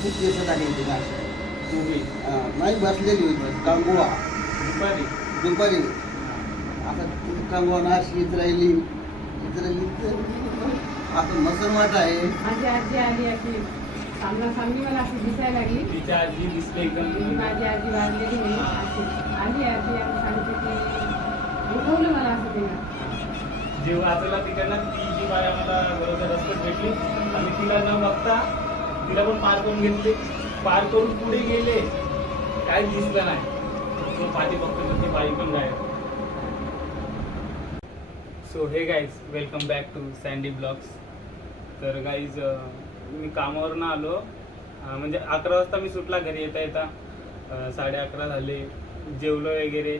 अशी केस टाकायची ना. अशी. तुम्ही हा, नाही बसलेली होती कांगुवा. दुपारी. दुपारी. आता कांगुवा ना अशी इथं राहिली. इथं राहिली तर आता मसनवाट आहे. माझी आजी आली अशी. सामना सामनी मला अशी दिसायला लागली. तिच्या आजी दिसले मी एकदम माझी आजी वाढलेली नाही अशी. आली आजी आणि सांगते की उठवलं मला असं तिनं जे वाचला तिकडनं ती जी बाय आम्हाला बरोबर रस्त्यात भेटली आणि तिला न बघता तिला पण पार करून घेतले. पार करून पुढे गेले. काय दिसलं नाही. तो पाठी बघतो ती बाई पण गायब. So hey guys welcome back to Sandy blogs तर गाईज मी कामावरून आलो. म्हणजे अकरा वाजता मी सुटला घरी येता येता. साडे अकरा झाले. जेवलो वगैरे.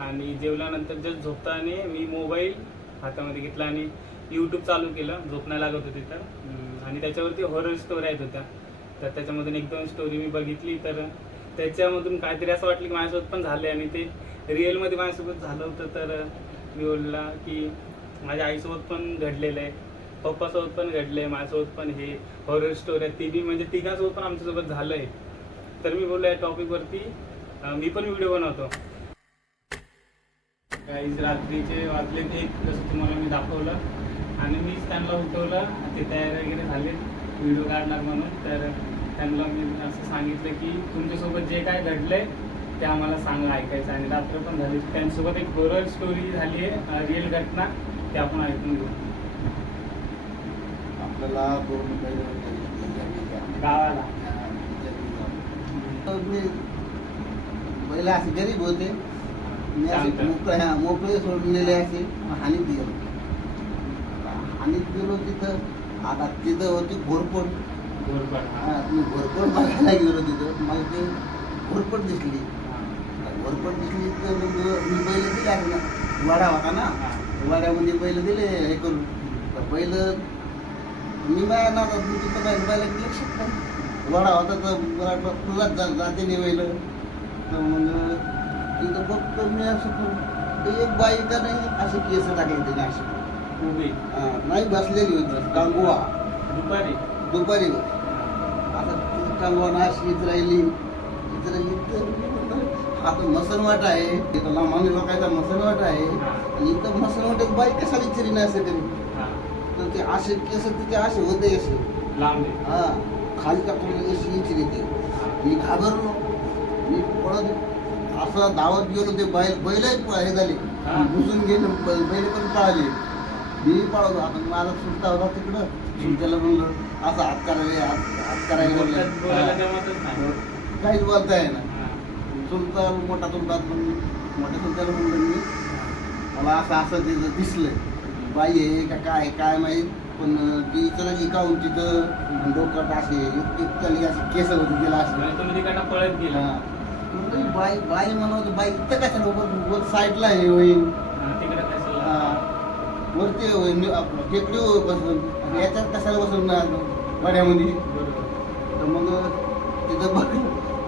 आणि जेवल्यानंतर जस्ट झोपताना मी मोबाईल हातामध्ये घेतला आणि यूट्यूब चालू केलं. झोपण्या लागत होती तर. आणि त्याच्यावरती हॉरर स्टोरी आहेत होत्या. तर त्याच्यामधून एक दोन स्टोरी मी बघितली तर त्याच्यामधून काहीतरी असं वाटलं की माझ्यासोबत पण झाले आणि ते रिअलमध्ये माझ्यासोबत झालं होतं. तर मी बोलला की माझ्या आईसोबत पण घडलेलं आहे पप्पासोबत पण घडलंय माझ्यासोबत पण हे हॉरर स्टोरी आहे. ती बी म्हणजे तिघांसोबत पण आमच्यासोबत झालंय. तर मी बोललो या टॉपिकवरती मी पण व्हिडिओ बनवतो. काही रात्रीचे वाजले एक जसं तुम्हाला मी दाखवलं. आणि मीच त्यांना उठवलं ते तयार वगैरे झाले व्हिडिओ काढणार म्हणून. तर त्यांना मी असं सांगितलं की तुमच्यासोबत जे काय घडलंय ते आम्हाला सांगा ऐकायचं. आणि रात्र पण झाली. त्यांच्यासोबत एक हॉरर स्टोरी झाली आहे रिअल घटना ते आपण ऐकून घेऊ. आपल्याला गावाला. मी पहिला असे गरीब होते. असे. मोकळे हा, मोकळे सोडून दिले हानीत गेलो तिथं. आता तिथं होती घोरपड हा, मी घोरपड बघायला गेलो तिथं. मला ते घोरपड दिसली. घोरपड दिसली तर मग मी बैल दिले ना वाडा होता ना. वाड्यामध्ये बैल दिले हे करून. तर बैल मी माझ्या ना मी तिथं काय बैल लक्षात नाही वाडा होता तर जा जाते नाही बैल. तर मग तिथं बघतो मी असं करून ते एक बाई का नाही असे केस टाकायचे ना असे उभी. हा, नाही बसलेली होती. कांगुवा. दुपारी. दुपारी आता ती कांगुवा ना अशी इथं राहिली. तर आता मसनवाट आहे. इथं लांबानी लोकांचा मसनवाट आहे. आणि इथं मसनवाट बाई कसा विचारी नाही असं तरी हा. तर ते असे केस तिचे असे होते असे. हा. खाली टाकून अशी इचरी ती. मी घाबरलो. मी पळत असं धावत गेलो ते बैल बैलच प- हे झाले. हा. घुसून गेले बैल पण पळाले. मी पळवलो आता माझा सुलता होता तिकडं. सुलत्याला म्हणलं असं हात करायला हात हात करायला नाही. हा. काहीच बोलता ना. हा. चुलता मोठा चुलता पण मोठ्या चुलत्याला म्हणलं मी मला असं असं तिथं दिसलंय बाई आहे का काय आहे, काय माहीत? पण ती इतर इकावून तिथं डोकं असे इतकं असे केस होते तिला असे. म्हणजे पळत गेला. बाई बाई म्हणत बाई इथं कशा वर साईडला हे होईल. वरती टेकडीवर बसून याच्यात कशाला बसून वाड्यामध्ये? तर मग तिथं बघ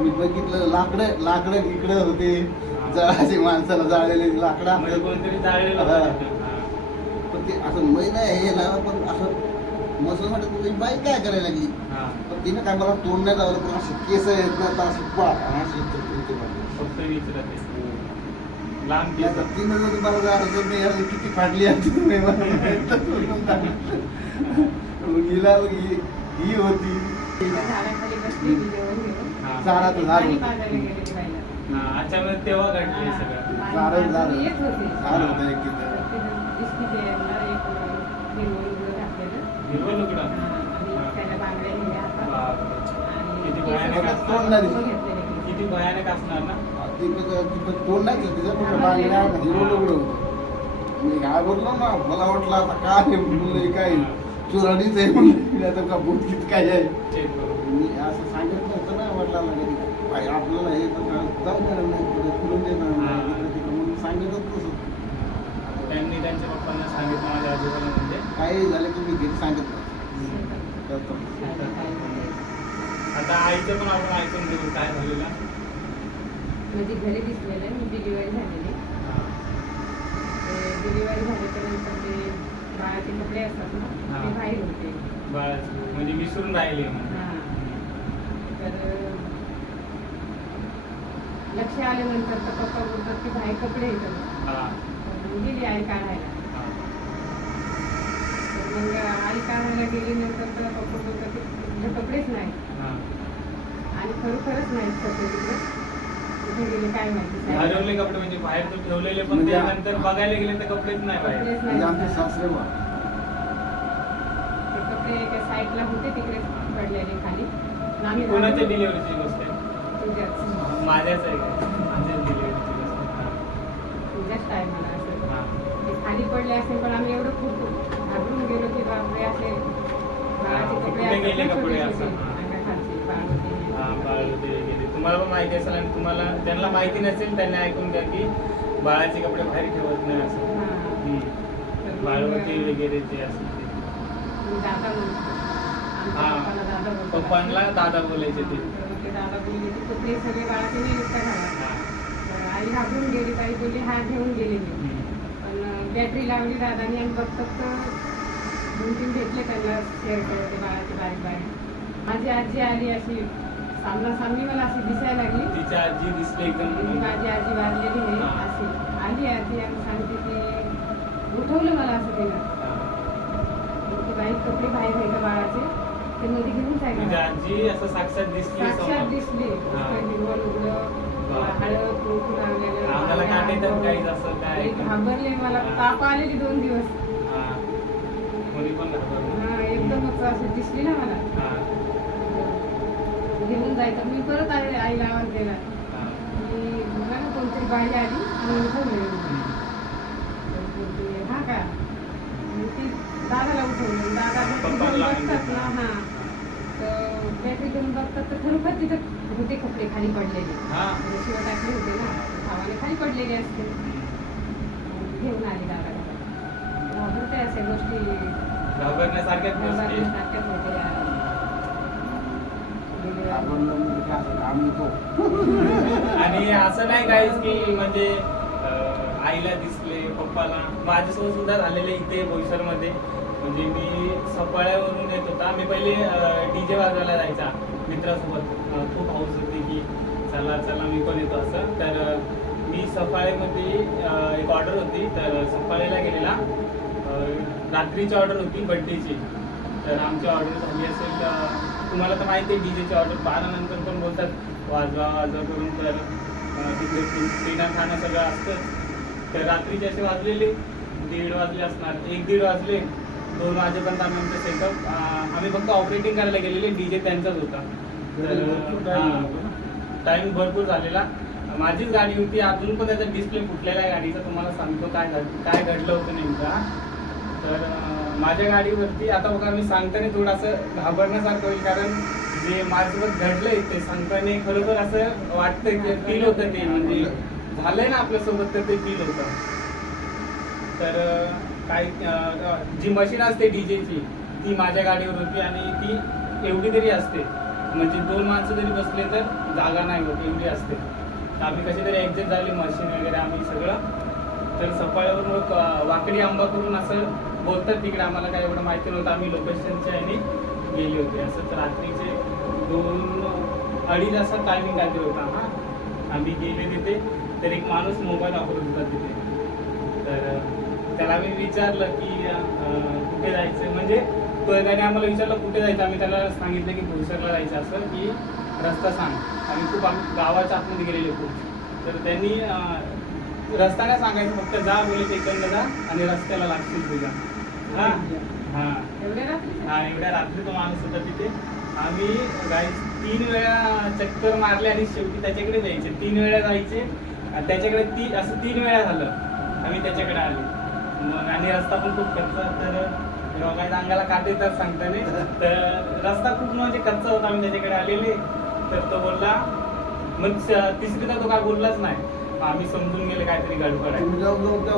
मी बघितलं लाकडं लाकडं इकडं होते. जळाचे माणसाला जाळलेले लाकडं. पण ते असं महिना हे ना पण असं मसून वाटत तुझी बाई काय करायला लागली. पण तिनं काय मला तोंड नाही लावलं पण असे केस आहेत ना तर असे पा असे लांब केस तीन हज़ार तुम्हाला अर्ज़ नाही यार किती फाडली आहे तुम्ही मुलगीला ही होती. चारा तर झालं अचानक तेव्हा घडले सगळं. कारण झालं झालं होतं. एक हिरवं लुकडं किती भयानक तोंड नाही किती भयानक असणार ना? ती तिथं तिथं तोंड नाही तिचं कुठं होतं मी घाबरलो ना मला वाटलं आता काय हे काय चोराडीच आहे म्हणलं आता का भूत किती काय आहे. मी असं सांगितलं होतं ना आपल्याला हे तर जाऊ देणार नाही पुढे फिरून देणार नाही तिकडे तिकडे. म्हणून सांगितलं तसं. त्यांनी त्यांच्या पप्पांना सांगितलं माझ्या आजोबाला म्हणजे. काही झालं की मी घरी सांगितलं. काय- काय. आता आईचं पण आपण ऐकून घेऊ काय झालेलं. म्हणजे घरी दिसलेलं मी डिलिव्हरी झालेली डिलिव्हरी झाल्याच्यानंतर ते बाळाचे कपडे असतात ना. ते बाहेर होते. बाळाचं म्हणजे विसरून राहिले. हा. तर लक्ष आल्यानंतर तर पप्पा बोलतात की बाहेर कपडे येतात. हा. गेली आई काढायला. तर मग आई काढायला गेली नंतर तर पप्पा बोलतात की तुझे कपडेच नाही आणि खरोखरच नाहीत कपडे तिकडे. कुठे गेले काय माहिती साहेब. हरवले कपडे म्हणजे बाहेर तर ठेवलेले पण म्हणजे ते नंतर बघायला गेले तर कपडेच नाही बाहेर. कपडेच म्हणजे आमचे नाही सासरे बा. ते कपडे एका साईडला होते तिकडे पडलेले खाली. आणि आम्ही कोणाच्या घाबरून- डिलिव्हरीची गोष्ट आहे? तुझ्याच माझ्याच आहे का? माझ्याच डिलिव्हरीची गोष्ट आहे. तुझ्याच टायमाला असं. हा. ते खाली पडले असेल पण आम्ही एवढं खूप घाबरून गेलो की बापरे असे बाळाचे कपडे कुठे असतात गेले ना कपडे छोटे असं? छोटे, अंगाखालचे, बाळ तुम्हाला पण माहिती असेल आणि तुम्हाला त्यांना माहिती नसेल त्यांनी ऐकून घ्या की बाळाचे कपडे बाहेर ठेवत नाही असं. बाळवती वगैरे ते. असं ते हा. पप्पांना दादा बोलायचे ते. आई घाबरून गेली ताई बोलली हा घेऊन गेले. पण बॅटरी लावली दादानी आणि बघतात दोन तीन भेटले त्यांना शेअर करते बाळाचे बारीक बारीक माझी आजी आली अशी. सामना सामनी मला अशी दिसायला लागली. तिची आजी दिसली एकदम. माझी आजी वारलेली आहे. हा. अशी आली आजी आणि सांगते की उठवलं मला असं. की बाई कपडे बाहेर आहे का बाळाचे? ते मध्ये घेऊन जायला आजी असं साक्षात दिसली साक्षात. दिसली. हिरवं. हळद कुंकू लावलेलं लई घाबरले मला. ताप आलेली दोन दिवस. हा. हा एकदमच असं दिसली ना मला. जायचं मी परत आले आईला आवाज दिला. की बघा ना कोणतरी बाई आली आणि. तर बोलते, हा का आणि ती दादाला उठवलं दादा. बघतात ना हा तर बॅटरी घेऊन बघतात तर खरोखर तिथं होते कपडे खाली पडलेले हा. म्हणजे शिव टाकले होते ना भावाने खाली पडलेले असते घेऊन आली दादा घाबरते अशा घाबरण्यासारख्याच गोष्टी घाबरण्यासारख्याच होत्या असं आम्ही तो आणि असं नाही काहीच की म्हणजे अं, आईला दिसले पप्पाला. माझ्यासोबत सुद्धा झालेले इथे बोईसरमध्ये. म्हणजे मी सफाळ्यावरून येत होता. मी पहिले डीजे वाजवायला जायचा मित्रासोबत. अं, खूप हौस होती की चला चला मी पण येतो असं. तर अं, मी सफाळेमध्ये अं, एक ऑर्डर होती. तर सफाळेला गेलेला. अं, रात्रीची ऑर्डर होती बड्डेची तर आमची ऑर्डर झाली असेल अं, तुम्हाला तर माहिती आहे डीजेची ऑर्डर बारा नंतर पण बोलतात वाजवा वाजवा करून तर तिकडे पिना खाणं सगळं असतं तर रात्रीचे असे वाजलेले दीड वाजले असणार एक दीड वाजले दोन वाजेपर्यंत आम्ही आमचं सेटअप आम्ही फक्त ऑपरेटिंग करायला गेलेले डीजे त्यांचाच होता. टाइम भरपूर झालेला. माझीच गाडी होती अजून पण त्याचा डिस्प्ले फुटलेला आहे गाडीचा तुम्हाला सांगतो काय घड काय घडलं होतं नेमका तर माझ्या गाडीवरती आता बघा मी सांगताना थोडंसं घाबरण्यासारखं होईल कारण जे माझ्यासोबत घडलंय ते सांगताना खरोखर असं वाटतंय की फील होतं ते. म्हणजे झालंय ना आपल्यासोबत तर ते फील होतं. तर काय जी मशीन असते डीजेची ती माझ्या गाडीवर होती आणि ती एवढी तरी असते. म्हणजे दोन माणसं जरी बसले तर जागा नाही होत एवढी असते. आम्ही कशी तरी ॲडजस्ट झाली मशीन वगैरे आम्ही सगळं. तर सफाळ्यावर मग वाकडी आंबा करून असं बोलतात तिकडे आम्हाला काय एवढं माहिती नव्हतं. आम्ही लोकेशनच्या आणि गेले होते. असं तर रात्रीचे दोन अडीच असा टायमिंग काहीतरी होता. हां. आम्ही गेले तिथे. तर एक माणूस मोबाईल वापरत होता तिथे. तर त्याला आम्ही विचारलं की कुठे जायचं म्हणजे तो त्याने आम्हाला विचारलं कुठे जायचं? आम्ही त्याला सांगितलं की भोईसरला जायचं असं की रस्ता सांग. आणि खूप आम्ही गावाच्या आतमध्ये गेलेले खूप तर त्यांनी रस्ता काय सांगायचं फक्त जा मुली इकडनं जा आणि रस्त्याला लागतील तुझ्या. हा. एवढ्या रात्री हा एवढ्या रात्री तो माणूस होता तिथे. आम्ही गाई तीन वेळा चक्कर मारले आणि शेवटी त्याच्याकडे जायचे. तीन वेळा जायचे आणि त्याच्याकडे ती असं तीन वेळा झालं. आम्ही त्याच्याकडे आले. मग आणि रस्ता पण खूप कच्चा तर काही अंगाला काटे येतात सांगताना. तर रस्ता खूप म्हणजे कच्चा होता. आम्ही त्याच्याकडे आलेले. तर तो बोलला मग तिसरीदा तो काय बोललाच नाही. आम्ही समजून गेले काहीतरी गडबड आहे.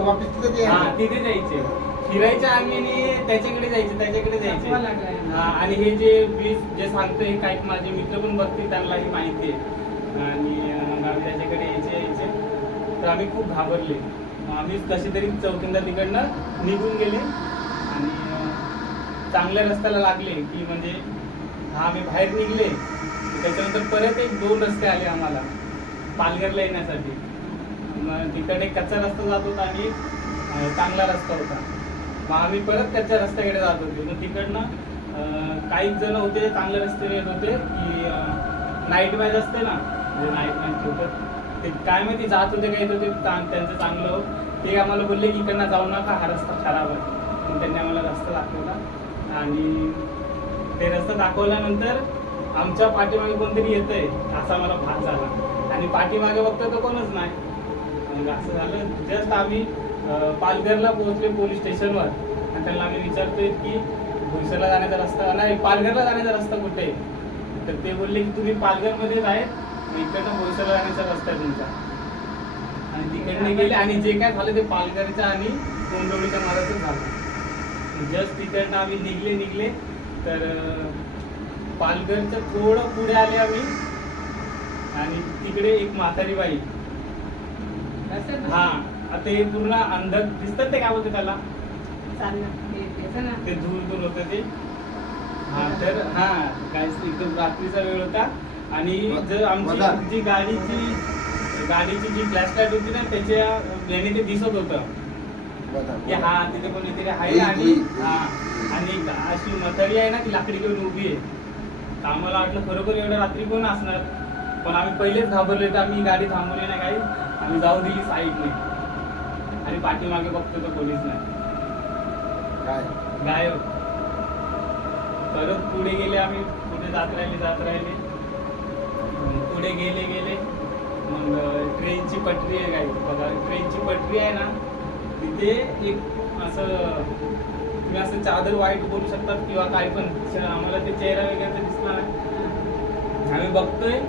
वापस हा तिथे जायचे. फिरायच्या आम्ही त्याच्याकडे जायचे त्याच्याकडे जायचे. हा, आणि हे जे वीज जे सांगतोय हे काही माझे मित्र पण बघतील त्यांनाही माहिती आहे. आणि मग आम्ही त्याच्याकडे यायचे यायचे. तर आम्ही खूप घाबरले. आम्ही कशी तरी चौकींदा तिकडनं निघून गेले. आणि चांगल्या रस्त्याला लागले की म्हणजे हा आम्ही बाहेर निघले. त्याच्यानंतर परत एक दोन रस्ते आले आम्हाला पालघरला येण्यासाठी. मग तिकडे कच्चा रस्ता जात होता आणि चांगला रस्ता होता. मग आम्ही परत त्याच्या रस्त्याकडे जात होते. मग तिकडनं काही जण होते चांगल्या रस्ते येत होते की नाईट मॅच असते ना म्हणजे नाईट मॅच होतं ते काय माहिती जात होते काही होते त्यांचं चांगलं हो. ते आम्हाला बोलले की इकडनं जाऊ नका हा रस्ता खराब आहे. मग त्यांनी आम्हाला रस्ता दाखवला आणि ते रस्ता दाखवल्यानंतर आमच्या पाठीमागे कोणतरी येतंय असा मला भाग झाला. आणि पाठीमागे बघतो तर कोणच नाही. मग असं झालं. जस्ट आम्ही पालघरला पोहोचले पोलीस स्टेशनवर. आणि त्यांना आम्ही विचारतोय की भुईसरला जाण्याचा रस्ता नाही पालघरला जाण्याचा रस्ता कुठे आहे? तर ते बोलले की तुम्ही पालघरमध्येच आहेत मग इकडनं भुईसरला जाण्याचा रस्ता आहे तुमचा. आणि तिकडने गेले आणि जे काय झालं ते पालघरच्या आणि कोंडवळीच्या मार्गातच झालं. जस्ट तिकडनं आम्ही निघले निघले. तर पालघरच्या थोडं पुढे आले आम्ही. आणि तिकडे एक म्हातारी बाई? हा. आता हे पूर्ण अंधर दिसतात ते काय बोलते त्याला. ते- दूर दूर होतं ते हा तर हा काय एकदम रात्रीचा वेळ होता आणि जर आमची. जी गाडीची गाडीची जी फ्लॅश लाइट होती ना त्याच्या याने ते दिसत होतं बघा, की. हा तिथे कोणीतरी आहे आणि. हा आणि अशी म्हातारी आहे ना ती लाकडी घेऊन उभी आहे तर आम्हाला वाटलं खरोखर एवढ्या रात्री कोण असणार पण आम्ही पहिलेच घाबरले तर आम्ही गाडी थांबवली नाही काही आम्ही जाऊ दिली साईडने आणि पाठीमागे बघतो तर कोणीच नाही. काय? गायब. परत पुढे गेले आम्ही. पुढे जात राहिले जात राहिले. पुढे गेले गेले. मग ट्रेनची पटरी आहे काय बघा ट्रेनची पटरी आहे ना तिथे एक असं तुम्ही असं चादर वाईट बोलू शकतात किंवा काय पण. आम्हाला ते चेहरा वगैरे नाही. आम्ही बघतोय.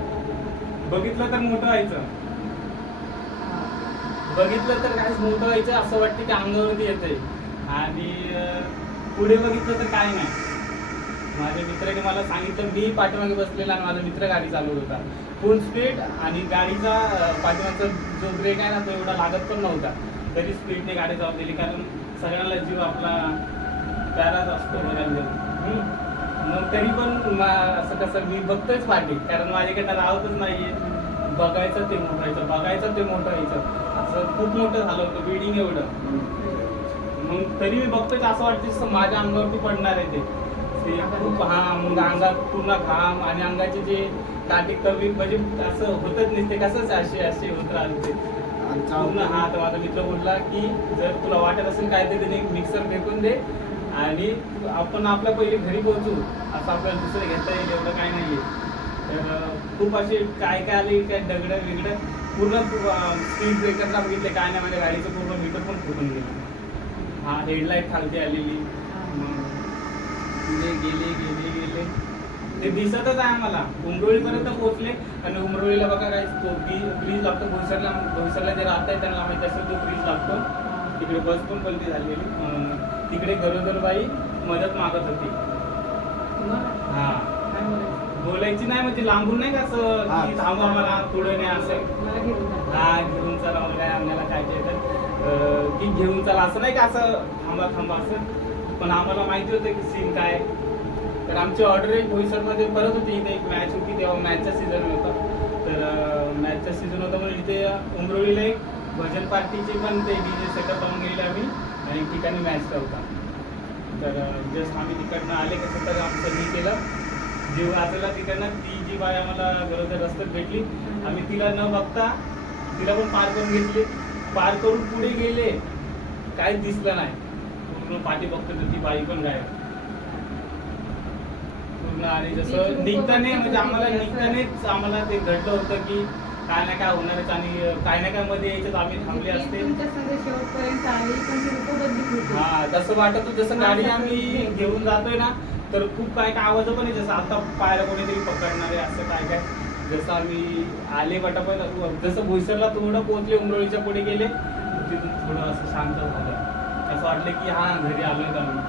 बघितलं तर मोठं व्हायचं. बघितलं तर काहीच मोठं व्हायचं असं वाटतं की अंगावरती येतंय. आणि पुढे बघितलं तर काय नाही. माझ्या मित्राने मला सांगितलं मी पाठीमागे बसलेला आणि माझा मित्र गाडी चालवत होता. फुल स्पीड आणि गाडीचा पाठीमागचा जो ब्रेक आहे ना तो एवढा लागत पण नव्हता. तरी स्पीडने गाडी चालू दिली. कारण सगळ्यांना जीव आपला प्याराच असतो बघायला. मग तरी पण मा- असं कसं मी बघतोयच पाठी कारण माझ्याकडनं राहतच आहे बघायचं ते मोठं व्हायचं बघायचं ते मोठं व्हायचं असं खूप मोठं झालं होतं बिल्डिंग एवढं. मग तरी मी बघतोय तर असं वाटतं माझ्या अंगावरती पडणार आहे ते. ते खूप हा मग अंगात पूर्ण घाम आणि अंगाचे जे काटे कमी म्हणजे असं होतच नाही ते कसंच असे असे होत राहते पूर्ण हा तर माझा मित्र बोलला की जर तुला वाटत असेल काय ते त्याने मिक्सर फेकून दे आणि आपण आपल्या पहिले घरी पोहोचू. असं आपल्याला दुसरं घेता येईल एवढं काय नाहीये. तर अं, खूप असे काय काय आले काय दगडं वेगळं पूर्ण स्पीड ब्रेकरला बघितले काय नाही माझ्या गाडीचं पूर्ण मीटर पण फुटून गेलं. हा हेडलाईट खालती आलेली. पुढे गेले गेले गेले. ते दिसतच आहे आम्हाला. उमरोळीपर्यंत पोहोचले. आणि उमरोळीला बघा काय तो ब्रिज लागतो भोईसरला भोईसरला जे राहत आहे त्यांना माहिती असेल तो ब्रिज लागतो. तिकडे बस पण पलटी झालेली. तिकडे गरोदर बाई मदत मागत होती. हा. बोलायचं? नाही म्हणजे लांबून नाही का असं. की थांबा मला पुढे नाही असं. हा घेऊन चला वगैरे आम्हाला काय ते तर की घेऊन चला असं नाही का असं थांबा थांबा असं पण आम्हाला माहिती होतं की सीन काय तर आमची ऑर्डर एक बोईसरमध्ये परत होती इथे एक मॅच होती तेव्हा मॅचचा सीझन होता तर मॅचचा सीझन होता म्हणून इथे उमरोळीला एक भजन पार्टीचे पण ते डी जे सेटअप लावून गेले आम्ही आणि एक ठिकाणी मॅच होता तर जस्ट आम्ही तिकडनं आले कसं तर आमचं हे केलं जीव वाचला तिकडनं ती जी बाई आम्हाला गरोदर रस्त्यात भेटली आम्ही तिला न बघता तिला पण पार करून घेतली. पार करून पुढे गेले. काहीच दिसलं नाही. पूर्ण पाठी बघतो तर ती बाई पण गायब. पूर्ण आणि जसं निघताने म्हणजे आम्हाला निघतानेच आम्हाला ते घडलं होतं की काय ना काय होणारच आणि काय ना काय मध्ये यायच्यात आम्ही थांबले असते. हा तसं वाटत जसं गाडी आम्ही घेऊन जातोय ना तर खूप काय काय आवाज पण आहे जसं आता पाहायला कोणीतरी पकडणार आहे असं काय काय. जसं आम्ही आले पटापट जसं भुईसरला थोडं पोहोचले उमरोळीच्या पुढे गेले तिथून थोडं असं शांत झालं. असं वाटलं की हा घरी आलोय का आम्ही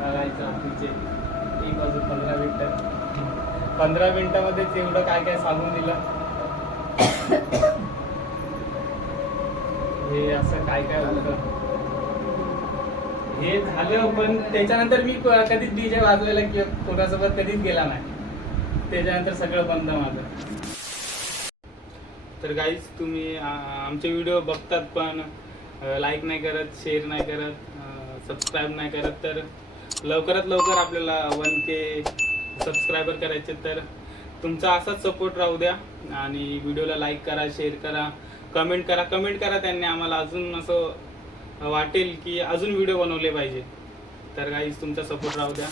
बघायचं रात्रीचे एक वाजून पंधरा मिनटं. पंधरा मिनिटामध्येच एवढं काय काय सांगून दिलं. हे असं काय काय होतं. हे झालं पण त्याच्यानंतर मी कधीच डीजे वाजवायला किंवा कोणासोबत कधीच गेला नाही. त्याच्यानंतर सगळं बंद माझं. तर काहीच तुम्ही आमचे व्हिडिओ बघतात पण लाईक नाही करत शेअर नाही करत सबस्क्राईब नाही करत तर लवकरात लवकर आपल्याला वन के सबस्क्रायबर करायचे तर तुमचा असाच सपोर्ट राहू द्या आणि व्हिडिओला लाईक करा शेअर करा कमेंट करा. कमेंट करा त्यांनी आम्हाला अजून असं वाटेल की अजून व्हिडिओ बनवले पाहिजे. तर काही तुमचा सपोर्ट राहू द्या.